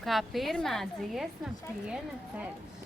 Un kā pirmā dziesma Piena ceļš.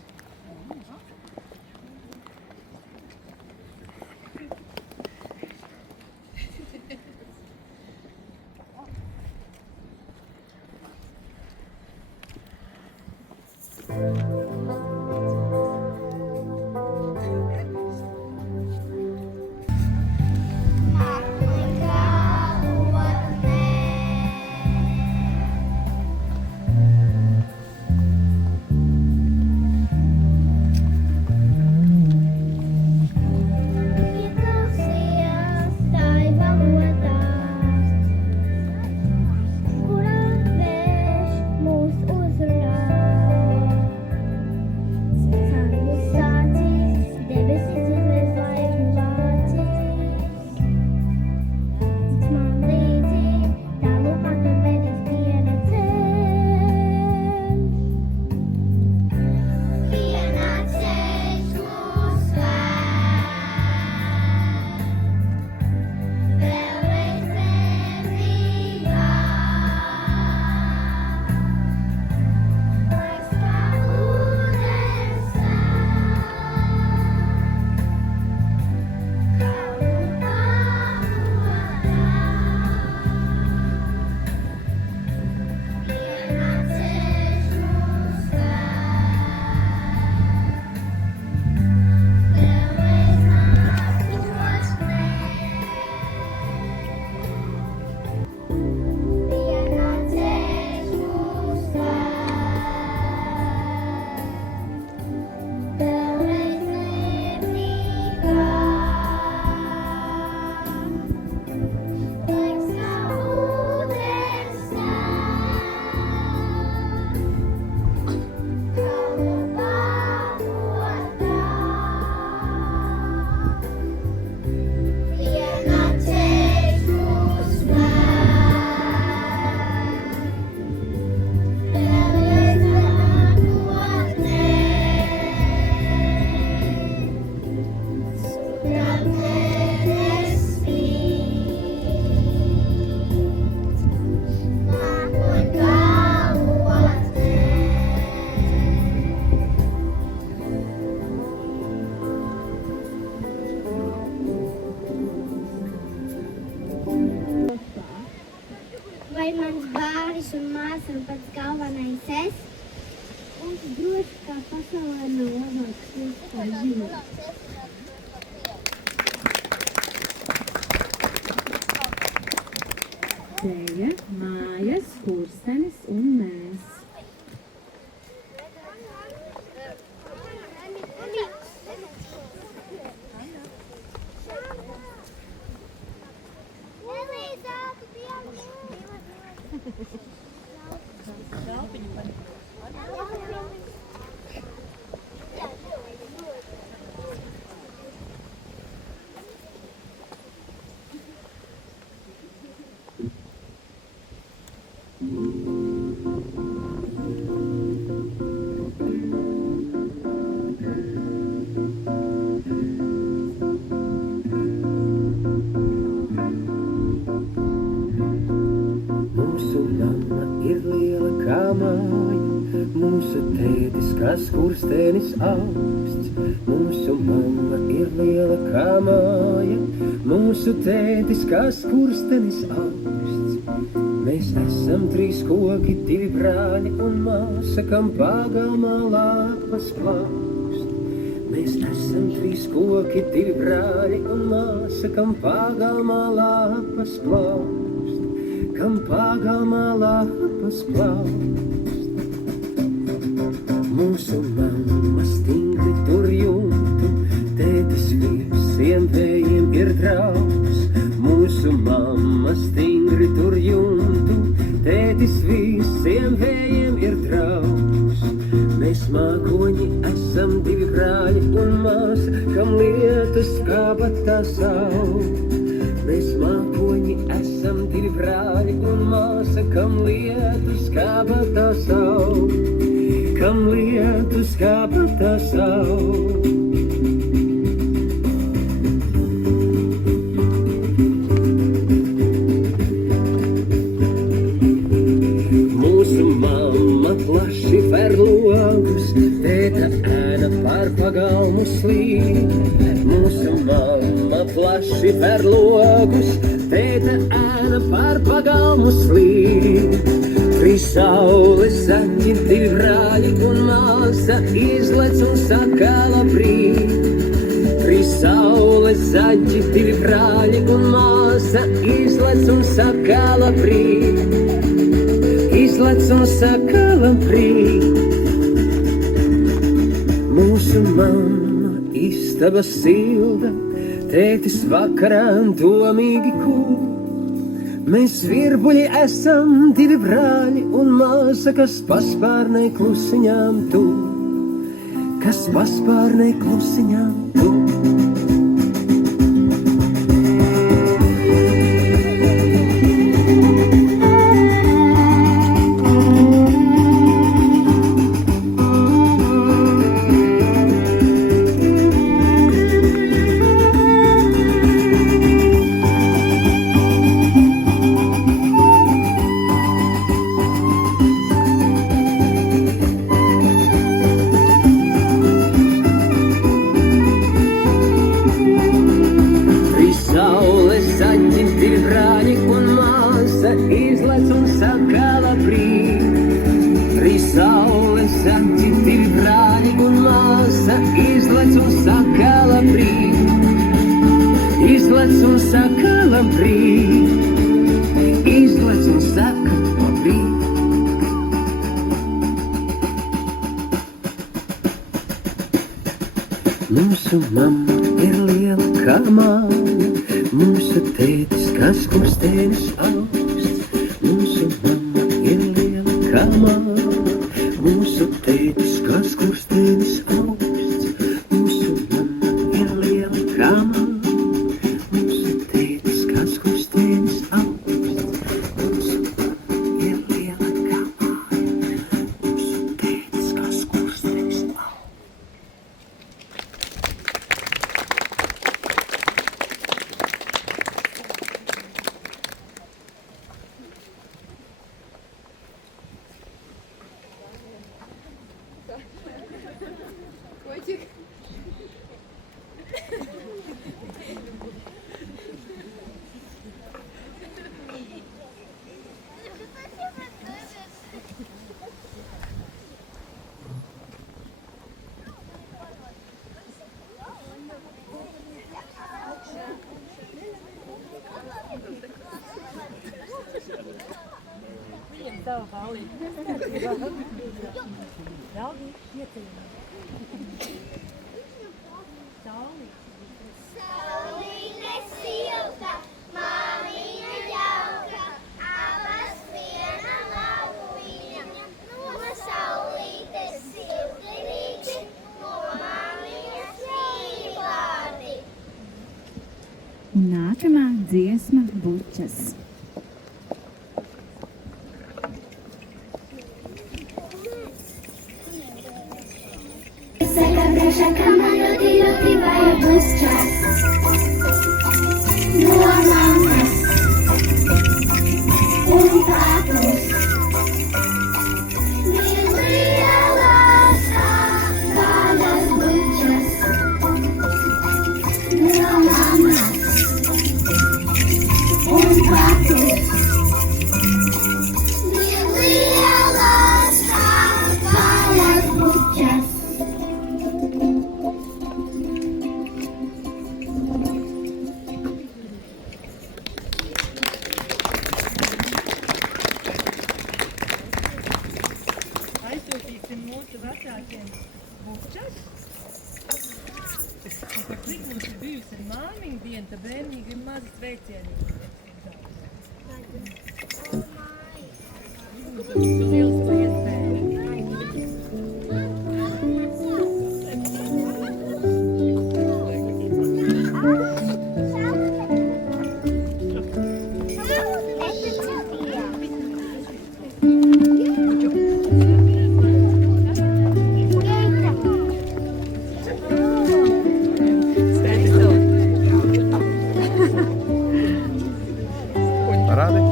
Vai mans bāris un māsa un pats galvenais es? Un tu droši kā pasaulē nav labāks kļūst kā zināt. Ceļa, mājas, kursenis un mēs. Mūsu tētis, kā skurstenis augsts, mūsu mamma ir liela kā māja. Mūsu tētis, kā skurstenis augsts, mēs esam 3 koki, 2 brāļi un māsa, kam pagalmā lapas plaukst. Mēs esam 3 koki, 2 brāļi un māsa, kam pagalmā lapas plaukst, kam pagalmā lapas plaukst. Mūsu mamma stingri tur jūtu, tētis visiem vējiem ir draugs. Mūsu mamma stingri tur jūtu, tētis visiem vējiem ir draugs. Mēs mākoņi esam 2 brāļi un māsa, kam lietus kabatā sauk. Mēs mākoņi esam 2 brāļi un māsa, kam lietus kabatā sauk. Kam lietus kabatā sauk. Mūsu mamma pagalmus slīd. Mūsu mamma plaši ver logus, tēta ēna par pagalmu slīd. Trīs saules zaķi, divi brāļi un māsa izlec un saka labrīt. Trīs saules zaķi, divi brāļi un māsa izlec un saka labrīt. Izlec un saka labrīt. Mūsu mamma istaba silda, tētis vakarā domīgi kūp. Mēs virbuļi esam divi brāļi un māsa, kas paspārnei klusiņām tu, kas paspārnei klusiņām tu. Mūsu mamma ir liela kā māja, mūsu tētis kā skurstenis augsts. Mūsu mamma ir liela kā māja, mūsu tētis kā skurstenis augsts. Mūsu mamma ir liela kā māja, mūsu tētis kā skurstenis augsts. Mūsu mamma ir liela kā māja, mūsu tētis kā skurstenis augsts. Saulīte silta, māmiņa jauka, abas viena laukuņa. No saulītes siltinīti, no māmiņas mīlvārdi. Un nākamā dziesma Bučas. Saka man ļoti vajag bučas no mammas un patus. Lielās kādas bučas no mammas un patus. Lielās kādas bučas. Aizsūtīsim mūsu vecākiem bučas. Un par cik mums ir bijusi māmiņa diena, tad bērnīgi ir mazi sveicieni. Mums ir liels iespēja. Parādi.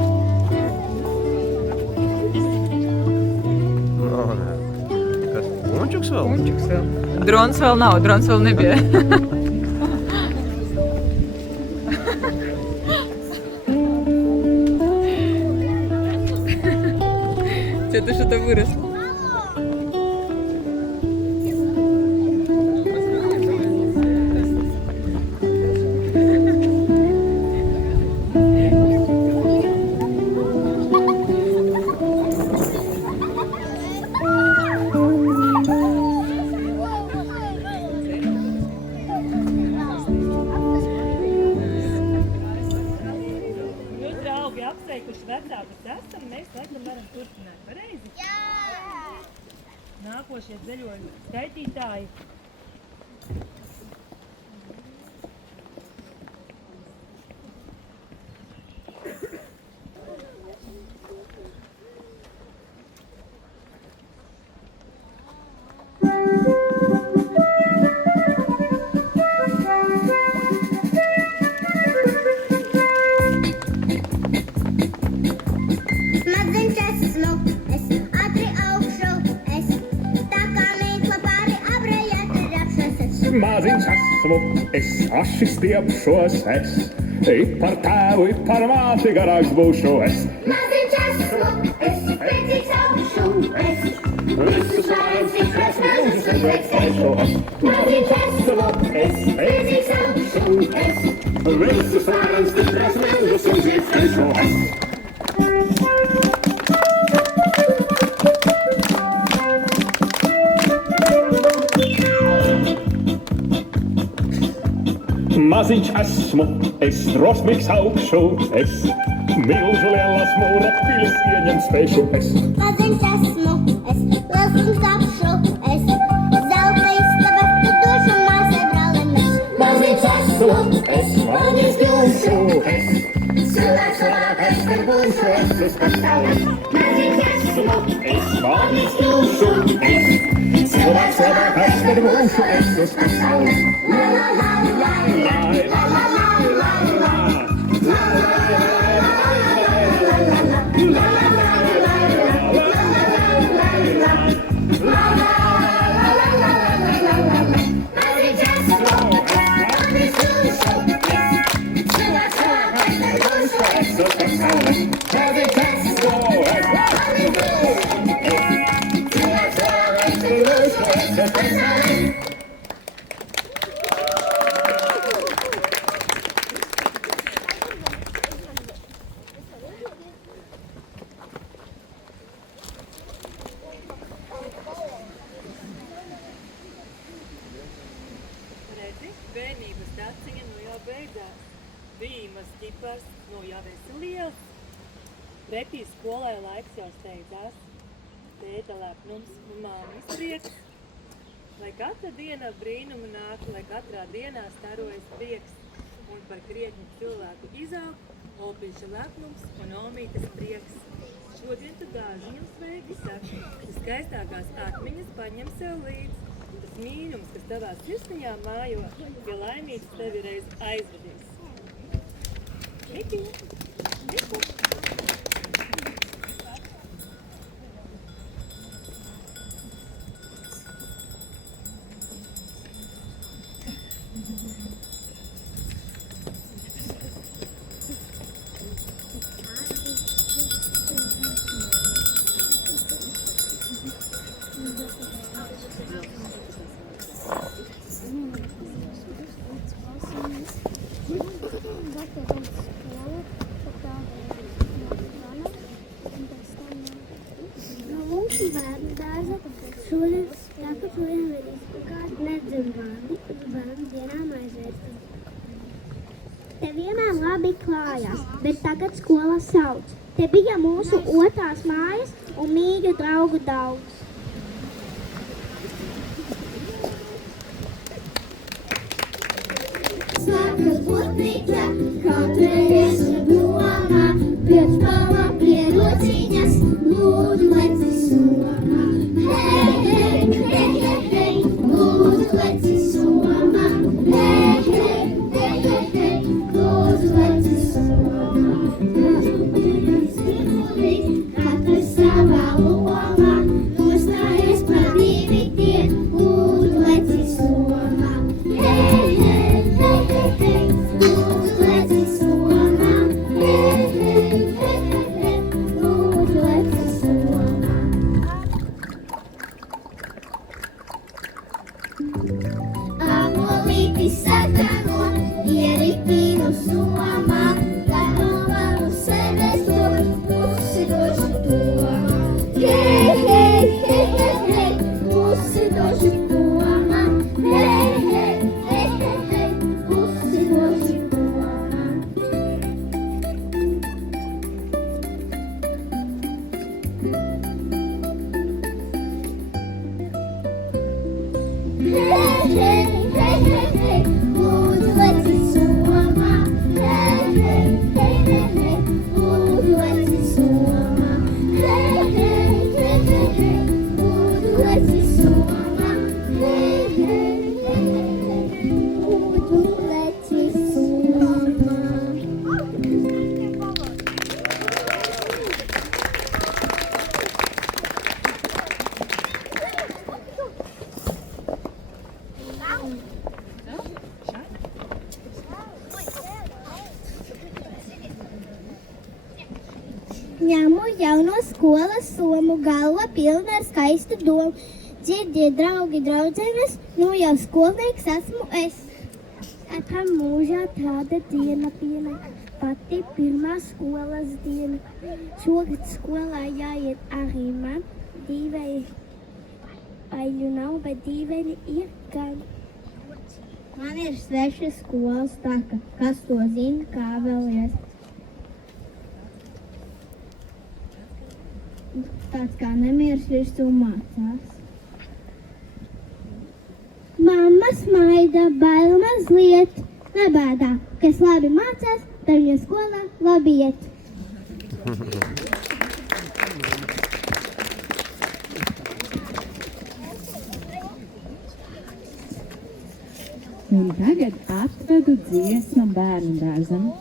Kunčuks vēl? Kunčuks vēl. Drons vēl nav, drons vēl nebija. Это что-то выросло. Jūs, draugi, apsveikuši vecākus esam, mēs laikam varam turpināt. Pareizi? Jā! Nākošie ceļojumi skaitītāji. Maziņš esmu, es ātri augšu, es tā kā mīkla pāri abrējā trapšos es. Maziņš esmu, es aši stiepšos es, par tēvu, par māti garāks būšu es. Maziņš esmu, es spēcīgs augšu, es visus vārds tikros mazus un veikstēšu es. Maziņš esmu, es spēcīgs augšu, es visus vārds tikros mazus un veikstēšu es. Maziņš esmu, es drosmīgs augšu, es milzu lielas mūra pilis ieņem spēšu es. Maziņš esmu, es liels kapšu, es zelta istaba, tu došu māsai brālim es. Maziņš esmu, es valdīs pilšu, es cilvēks labākais, kad būšu es uz pasaules. Maziņš esmu, es valdīs pilšu, es cilvēks labākais, kad būšu es uz pasaules. La la la la la la la la la la la Redzi, bērnības daciņa nu jau beidzās. Vīmas ķipars nu jau esi liels. Pretī skolai laiks jau steidzās. Tēta lepnums un māmas prieks. Lai katra diena brīnumu nāk, lai katrā dienā starojas prieks. Un par krietni cilvēku izaug, opīša lepnums un omītes prieks. Šodien tu dārziņam sveiki saki, tu skaistākās atmiņas paņem sev līdz. Tas mīnums, kas tavā sirsniņā mājo, ja laimīgs tevi reiz aizvedīs. Miki! Miku! No mūsu bērnu dārza šodien tāpat vienvedīs kādi nedzim vārdi uz bērnu dienām aizvērsti. Te vienmēr labi klājās, bet tagad skola sauc. Te bija mūsu otrās mājas un mīļu draugu daudz. Sākas būtnīca, katru reizi domā, pēc pala pie rociņas, lūdzu leci somā. Hei, hei, hei, hei, hei, lūdzu leci somā. Hei, hei, hei, hei, hei, lūdzu leci somā. Katrs savā lomā, nostājies par divi tie. jauno skolas somu, galva pilna ar skaistu domu. Dzirdiet, draugi, draudzenes, nu jau skolnieks esmu es. Katram mūžā tāda diena piena, pati pirmā skolas diena. Šogad skolā jāiet arī man, dīvēji aļu nav, bet dīvēni ir gan. Man ir sveša skolas taka, kas to zina, kā vēl ies. Tāds kā nemieris virsū mācās. Mamma smaida, bail mazliet, nebēdā, kas labi mācās, tad viņa skolā labi iet. Un tagad atvedu dziesmu bērnu dārzam.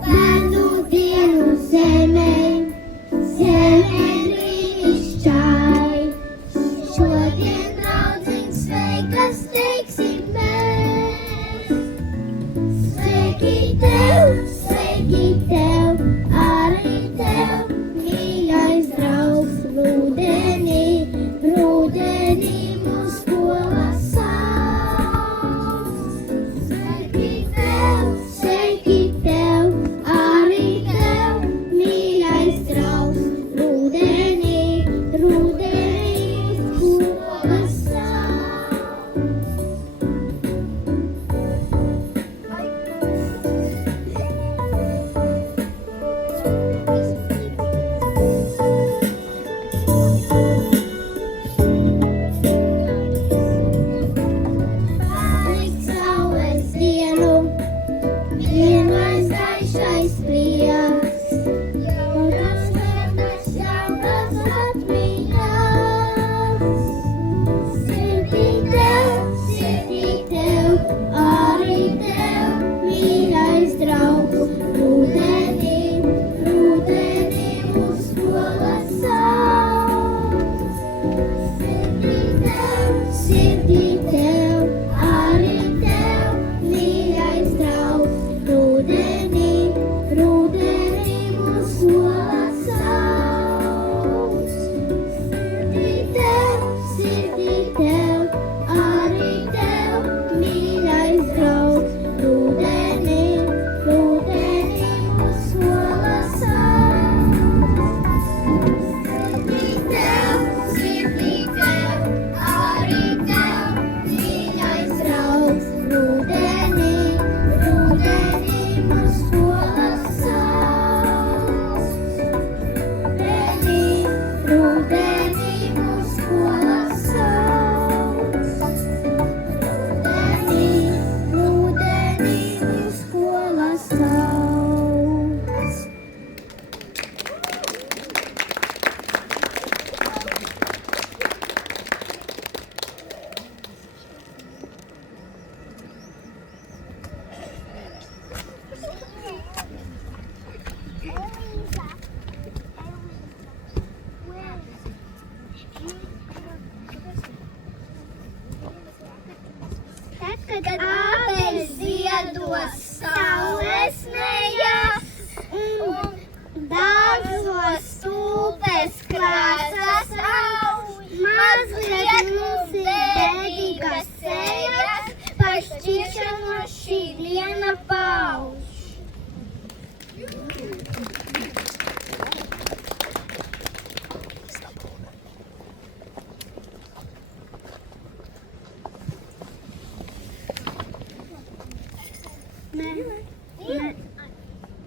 Bērnu dienu zemē, zemē brīnišķīgi.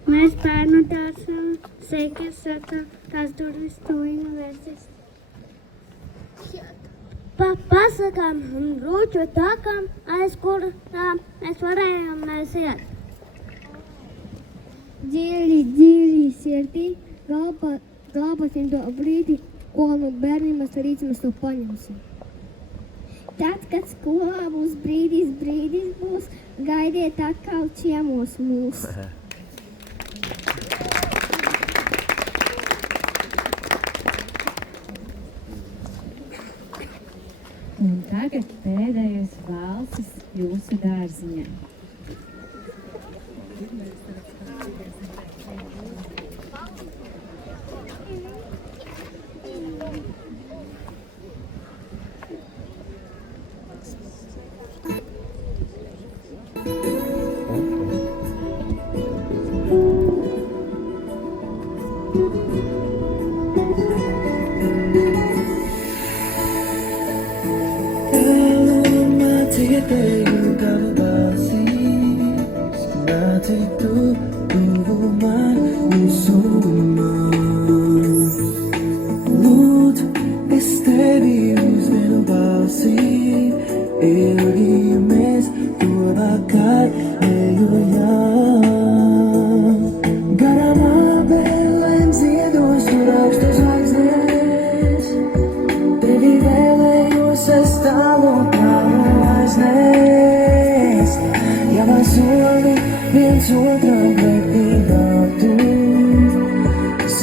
Mēs bērnu dārsam, sēkas tās durvis tuviņu vērsis. Pasakām un rūķu takām, aiz kurām mēs varējām iet. Dziļi sirdī, glābosim to brīdi, ko no bērnības rīts mēs to paņemsim. Tad, kad skolā būs brīdis būs, gaidiet atkal ciemos mūs. Un tagad pēdējais valsis jūsu dārziņā.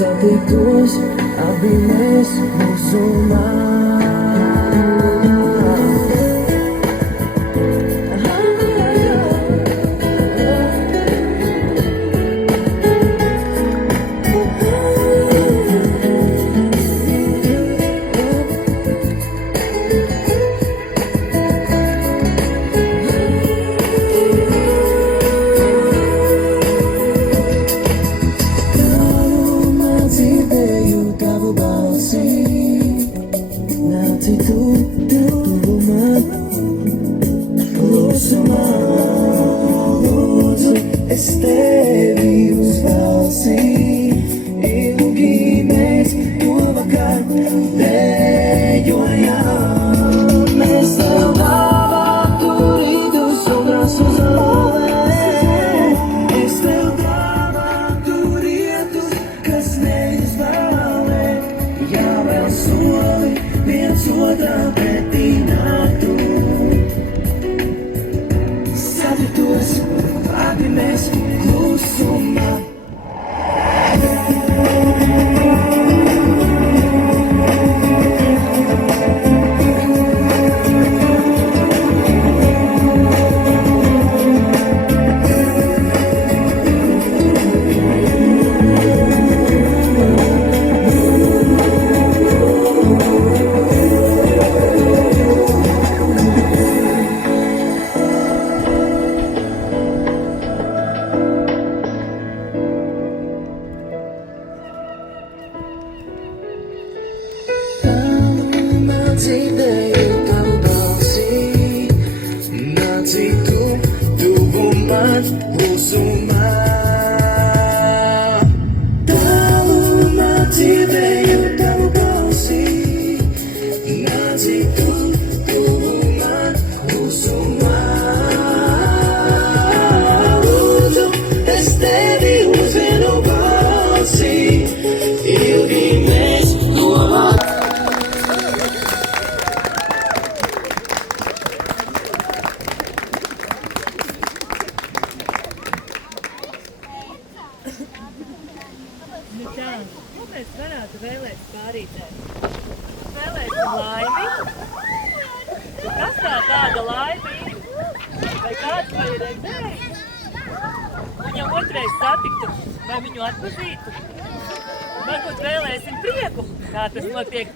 Satiktos abi mēs mūsu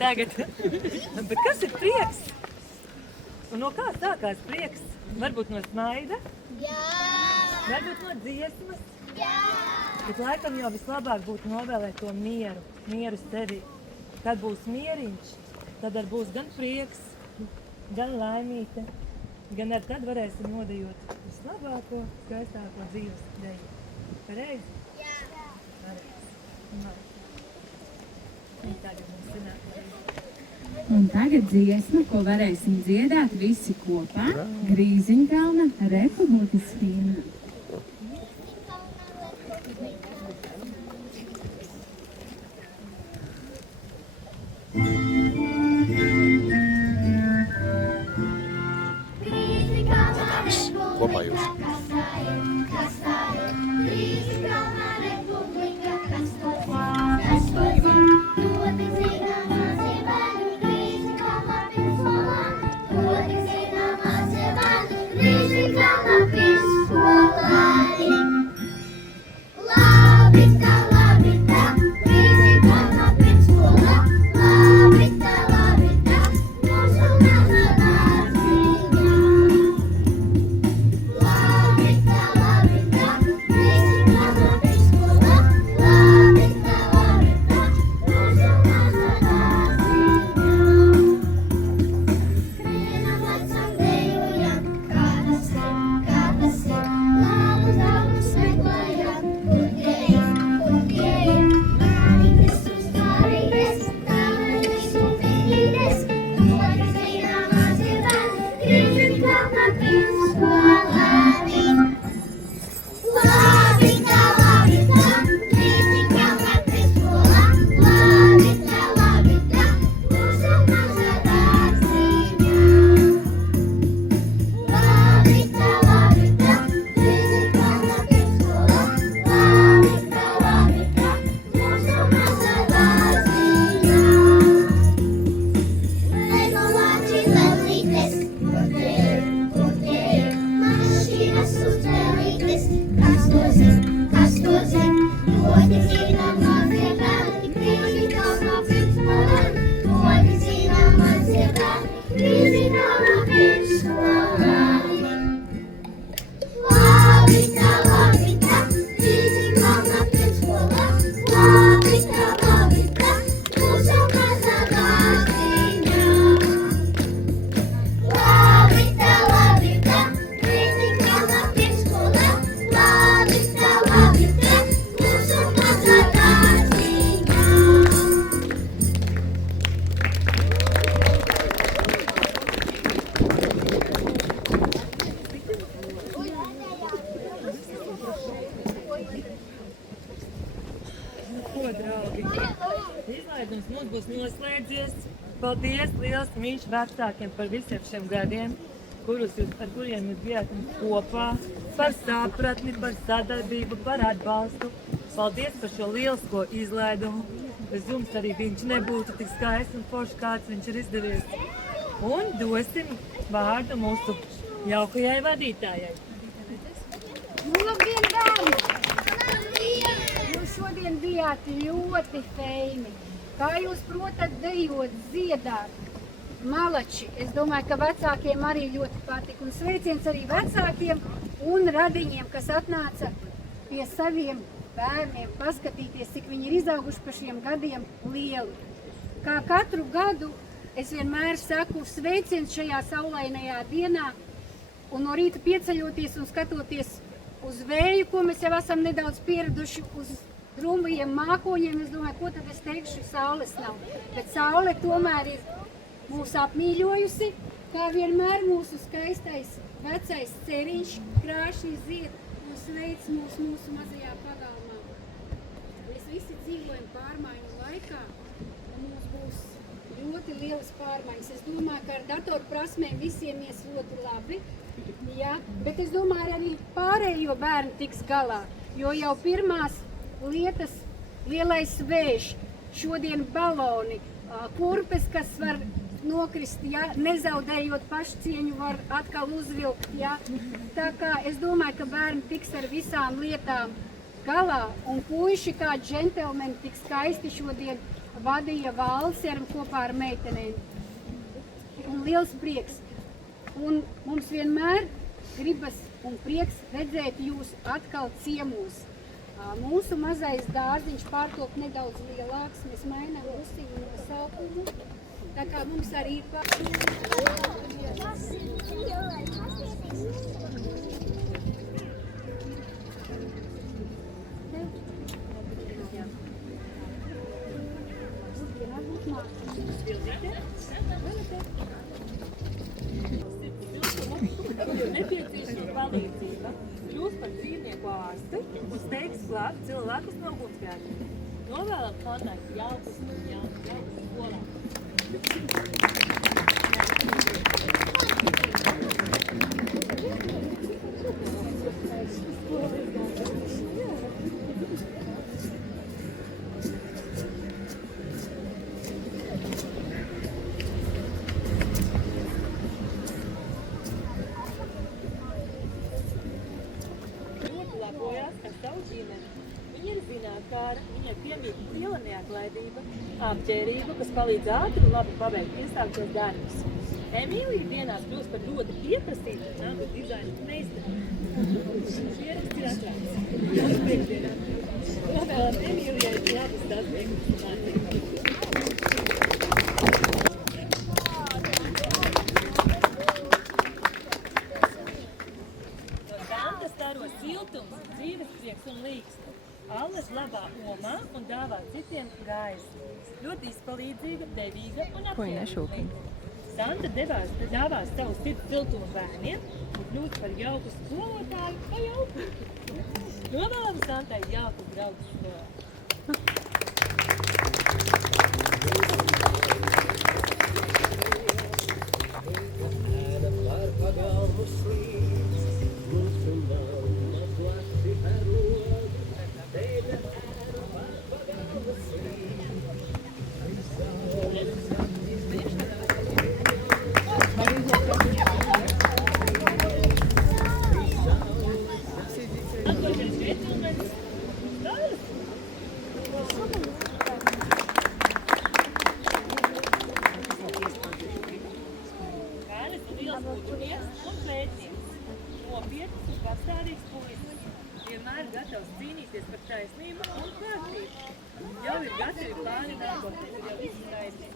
tagad. Bet kas ir prieks? Un no kā sākās prieks? Varbūt no snaida? Jā! Varbūt no dziesmas? Jā! Bet laikam jau vislabāk būtu novēlēt to mieru, mieru sevi. Kad būs mieriņš, tad būs gan prieks, gan laimīte, gan ar tad varēsim nodejot vislabāko, skaistāko dzīves deju. Pareizi? Jā. Un tagad mums sanāk arī. Un tagad dziesma, ko varēsim dziedāt visi kopā, Grīziņkalna Republikas himna. Kopā jūs. Izlaidums mums būs noslēdzies. Paldies liels mīļš vecākiem par visiem šiem gadiem, ar kuriem jūs bijāt kopā, par sapratni, par sadarbību, par atbalstu. Paldies par šo lielisko izlaidumu. Bez jums arī viņš nebūtu tik skaists un foršs, kāds viņš ir izdevies. Un dosim vārdu mūsu jaukajai vadītājai. Labdien, bērni! Jūs šodien bijāt ļoti feini. Kā jūs protat dejot, ziedāt, malači. Es domāju, ka vecākiem arī ļoti patika. Un sveiciens arī vecākiem un radiņiem, kas atnāca pie saviem bērniem, paskatīties, cik viņi ir izauguši par šiem gadiem lieli. Kā katru gadu es vienmēr saku sveiciens šajā saulainajā dienā un no rīta pieceļoties un skatoties uz vēju, ko mēs jau esam nedaudz pieraduši, uz drumbajiem mākoņiem. Es domāju, ko tad es teikšu, saules nav. Bet saule tomēr ir mūs apmīļojusi, kā vienmēr mūsu skaistais vecais ceriņš krāšņi zied un sveic mūsu mazajā pagalmā. Mēs visi dzīvojam pārmaiņu laikā un mums būs ļoti lielas pārmaiņas. Es domāju, ka ar datoru prasmēm visiem ies ļoti labi, ja? Bet es domāju, arī pārējo bērni tiks galā, jo jau pirmās lietas, lielais vējš, šodien baloni, kurpes, kas var nokrist, ja, nezaudējot pašcieņu, var atkal uzvilkt. Ja. Tā kā es domāju, ka bērni tiks ar visām lietām galā, un puiši kā džentelmeni tik skaisti šodien vadīja valsi kopā ar meitenēm. Un liels prieks. Un mums vienmēr gribas un prieks redzēt jūs atkal ciemos. Mūsu mazais dārziņš pārtop nedaudz lielāks, mēs mainām Lusiņu nosaukumu. Tā kā mums arī ir Nepieciešama palīdzība kļūst par dzīvnieku ārstu un steigs klāt cilvēkus no ugunsgrēkiem. Novēlam kontaktu jaukas skolā. Viņa ir zinātkāra, viņai piemīt liela neatlaidība, apģērība, kas palīdz ātri un labi pabeigt iesāktos darbus. Emīlija dienās kļūst par ļoti pieprasītu nagu dizaina meistaru. Šis ieraksts ir atvērts. Mums priekšdienā. Novēlam Emīlijai labas sasniegumus. Siltums, dzīves prieks un līkstu. Alles labā omā un dāvā citiem gaismu. Ļoti izpalīdzīga, devīga un apmierināta. Santa dāvās savu sirds siltumu bērniem un kļūst par jauku skolotāju vai jauku. Novēlam Santai jauku draugu skolā. Nopietns un pastāvīgs puisis, vienmēr gatavs cīnīties par taisnību un kārtību. Jau ir gatavi plāni nākotnē, jau viss taisnība.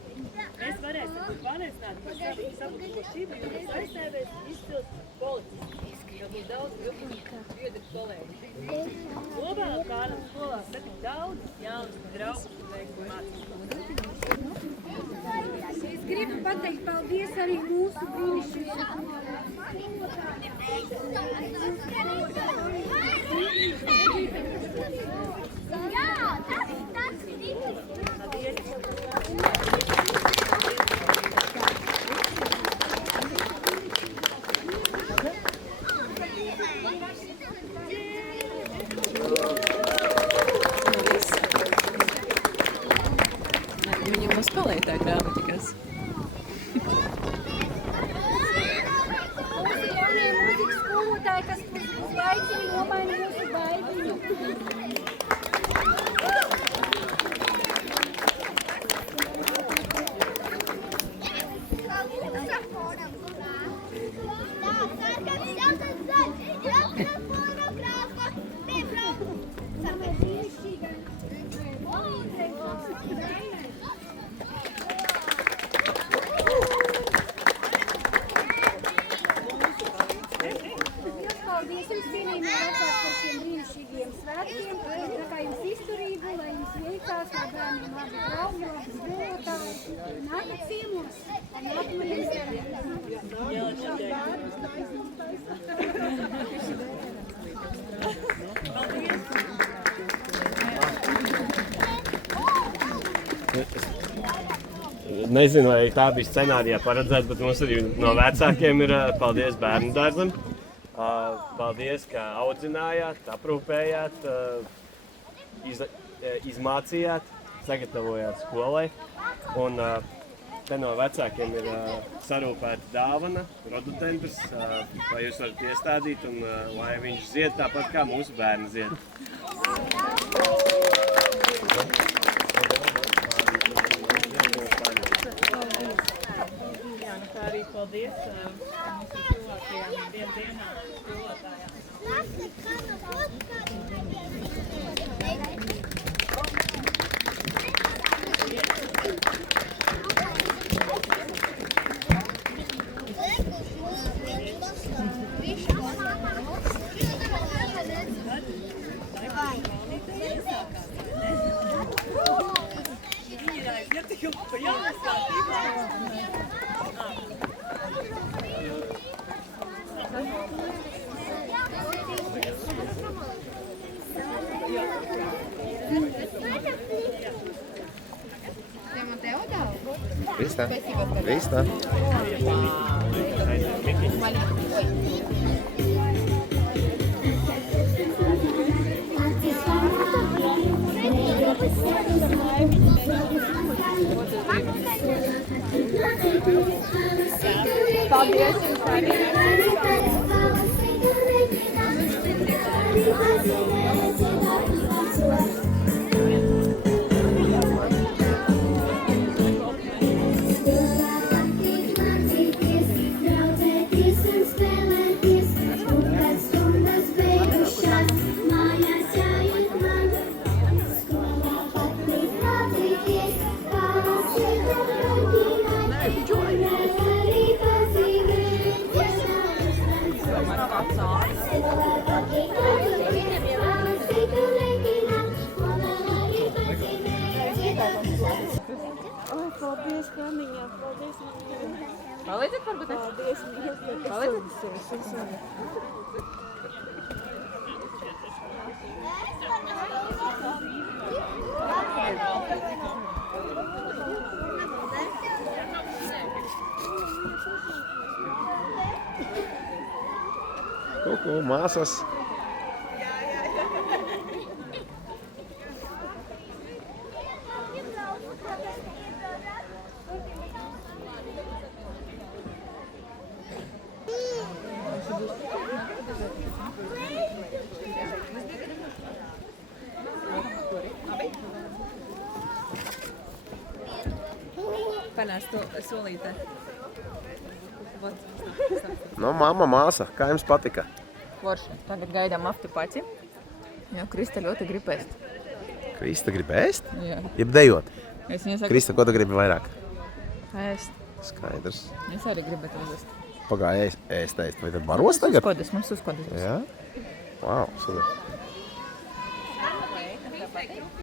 Mēs varēsim būt pārliecināti par savu drošību, jo mēs aizstāvēs izcils policists, jo būs daudz biedru kolēģi. Novēlam Kārlim skolā satikt daudz jaunus draugus un veiksmu mācību. Es gribu pateikt paldies arī mūsu brīnišķīgajiem. Viņam uzpalīja tā grāmata, kas. Mūsu jaunie mūzikas skolotāji, kas uz laiciņu nomaina mūsu baigiņu. Paldies jums, cienījamie vecāki, par šiem brīnišķīgiem svētkiem. Tā kā jums izturību, lai jums veicās, lai bērniem labi draugi, labi skolotāji. Nākat ciemos ar nākamajiem Nezinu, vai tā bija scenārijā paredzēts, bet mums arī no vecākiem ir paldies bērnu dārzam. Paldies, ka audzinājāt, aprūpējāt, izmācījāt, sagatavojāt skolai. Un te no vecākiem ir sarūpēta dāvana, rodotempis, lai jūs varat iestādīt un lai viņš zied tāpat kā mūsu bērni zied. Tā arī paldies mūsu tuvākajām dienām skolotājām. Krista, Krista. Palīdziet, varbūt ne? Palīdziet? Kuku, māsas. Panās to solītē. Nu, mamma, māsa, kā jums patika? Forši. Tagad gaidām afterparty. Jo Krista ļoti grib ēst. Krista grib ēst? Jā. Jeb dejot? Es viņai saku, Krista, ko tu gribi vairāk? ēst. Skaidrs. Es arī gribētu uzvest. Pagāja ēst. Vai tad baros tagad? Mums uzkodas. Jā? Wow, super.